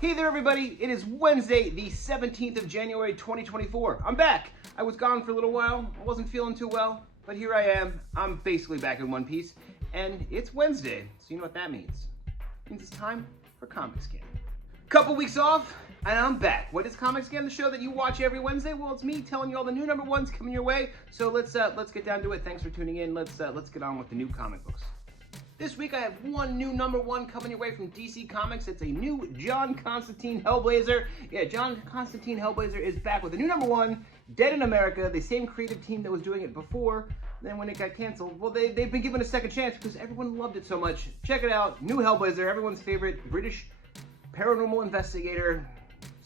Hey there everybody, it is Wednesday, the 17th of January, 2024. I'm back. I was gone for a little while, I wasn't feeling too well, but here I am. I'm basically back in one piece, and it's Wednesday, so you know what that means. It means it's time for Comic Scan. Couple weeks off, and I'm back. What is Comic Scan, the show that you watch every Wednesday? Well, it's me telling you all the new number ones coming your way, so let's get down to it. Thanks for tuning in. Let's get on with the new comic books. This week I have one new number one coming your way from DC Comics. It's a new John Constantine Hellblazer. Yeah, John Constantine Hellblazer is back with a new number one, Dead in America, the same creative team that was doing it before. Then when it got canceled, well, they've been given a second chance because everyone loved it so much. Check it out, new Hellblazer, everyone's favorite British paranormal investigator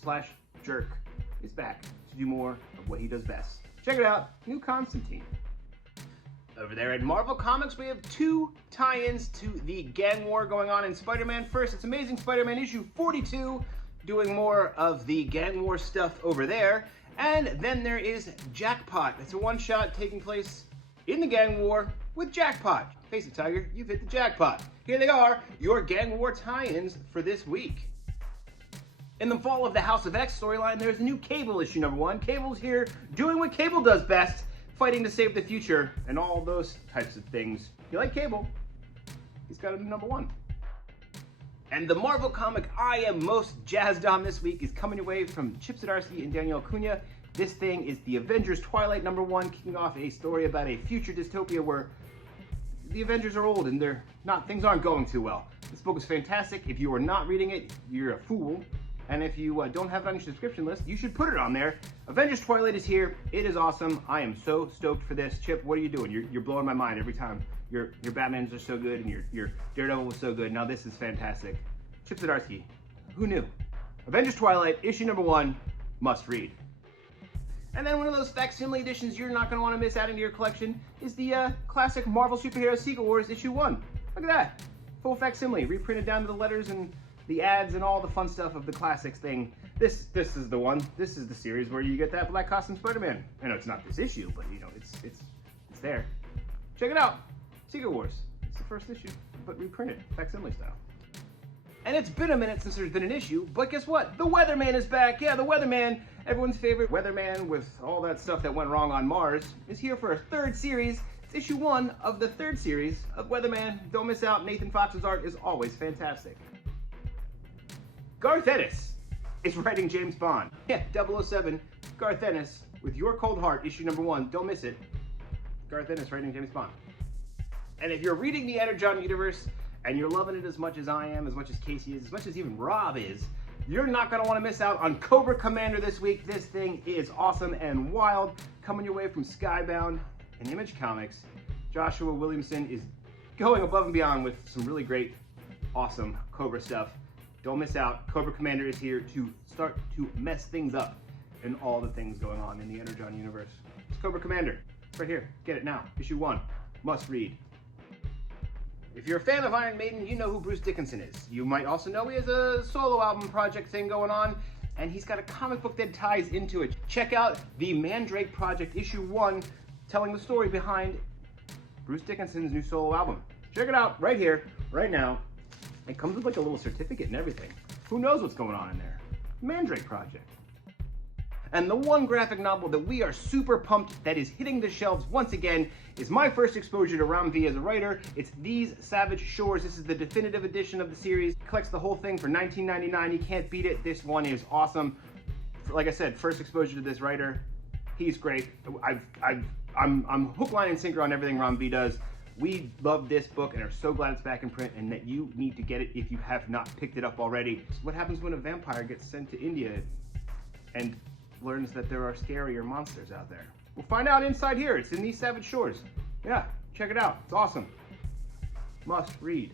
slash jerk is back to do more of what he does best. Check it out, new Constantine. Over there at Marvel Comics, we have two tie-ins to the gang war going on in Spider-Man. First, it's Amazing Spider-Man issue 42, doing more of the gang war stuff over there. And then there is Jackpot. It's a one-shot taking place in the gang war with Jackpot. Face it, Tiger, you've hit the jackpot. Here they are, your gang war tie-ins for this week. In the fall of the House of X storyline, there's a new Cable issue number one. Cable's here doing what Cable does best, fighting to save the future, and all those types of things. If you like Cable, he's got a new number one. And the Marvel comic I am most jazzed on this week is coming away from Chip Zdarsky and Danielle Cunha. This thing is the Avengers Twilight number one, kicking off a story about a future dystopia where the Avengers are old and things aren't going too well. This book is fantastic. If you are not reading it, you're a fool. And if you don't have it on your subscription list, you should put it on there. Avengers Twilight is here. It is awesome. I am so stoked for this. Chip, what are you doing? You're blowing my mind every time. Your Batmans are so good, and your Daredevil was so good. Now this is fantastic. Chip Zdarsky, who knew? Avengers Twilight, issue number one, must read. And then one of those facsimile editions you're not going to want to miss out into your collection is the classic Marvel Superhero Secret Wars issue one. Look at that. Full facsimile, reprinted down to the letters and the ads and all the fun stuff of the classics thing. This is the one. This is the series where you get that black costume Spider-Man. I know it's not this issue, but you know it's there. Check it out. Secret Wars. It's the first issue, but reprinted, facsimile style. And it's been a minute since there's been an issue, but guess what? The Weatherman is back. Yeah, the Weatherman, everyone's favorite Weatherman with all that stuff that went wrong on Mars, is here for a third series. It's issue one of the third series of Weatherman. Don't miss out. Nathan Fox's art is always fantastic. Garth Ennis is writing James Bond. Yeah, 007, Garth Ennis with Your Cold Heart, issue number one. Don't miss it. Garth Ennis writing James Bond. And if you're reading the Energon universe and you're loving it as much as I am, as much as Casey is, as much as even Rob is, you're not going to want to miss out on Cobra Commander this week. This thing is awesome and wild. Coming your way from Skybound and Image Comics, Joshua Williamson is going above and beyond with some really great, awesome Cobra stuff. Don't miss out. Cobra Commander is here to start to mess things up and all the things going on in the Energon universe. It's Cobra Commander. Right here. Get it now. Issue one. Must read. If you're a fan of Iron Maiden, you know who Bruce Dickinson is. You might also know he has a solo album project thing going on, and he's got a comic book that ties into it. Check out the Mandrake Project, issue one, telling the story behind Bruce Dickinson's new solo album. Check it out right here, right now. It comes with like a little certificate and everything. Who knows what's going on in there? Mandrake Project. And the one graphic novel that we are super pumped that is hitting the shelves once again is my first exposure to Ram V as a writer. It's These Savage Shores. This is the definitive edition of the series. Collects the whole thing for $19.99. You can't beat it. This one is awesome. Like I said, first exposure to this writer. He's great. I'm hook, line, and sinker on everything Ram V does. We love this book and are so glad it's back in print, and that you need to get it if you have not picked it up already. What happens when a vampire gets sent to India and learns that there are scarier monsters out there? We'll find out inside here. It's in These Savage Shores. Yeah, check it out. It's awesome. Must read.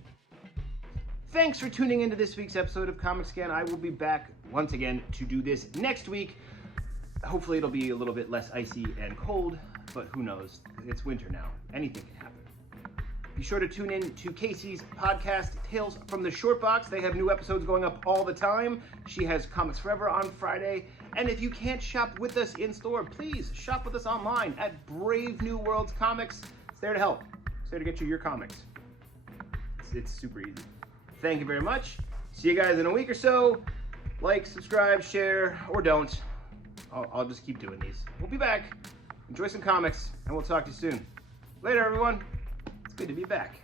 Thanks for tuning into this week's episode of Comic Scan. I will be back once again to do this next week. Hopefully it'll be a little bit less icy and cold, but who knows? It's winter now. Anything can happen. Be sure to tune in to Casey's podcast, Tales from the Short Box. They have new episodes going up all the time. She has Comics Forever on Friday. And if you can't shop with us in store, please shop with us online at Brave New Worlds Comics. It's there to help. It's there to get you your comics. It's super easy. Thank you very much. See you guys in a week or so. Like, subscribe, share, or don't. I'll just keep doing these. We'll be back. Enjoy some comics, and we'll talk to you soon. Later, everyone. It's good to be back.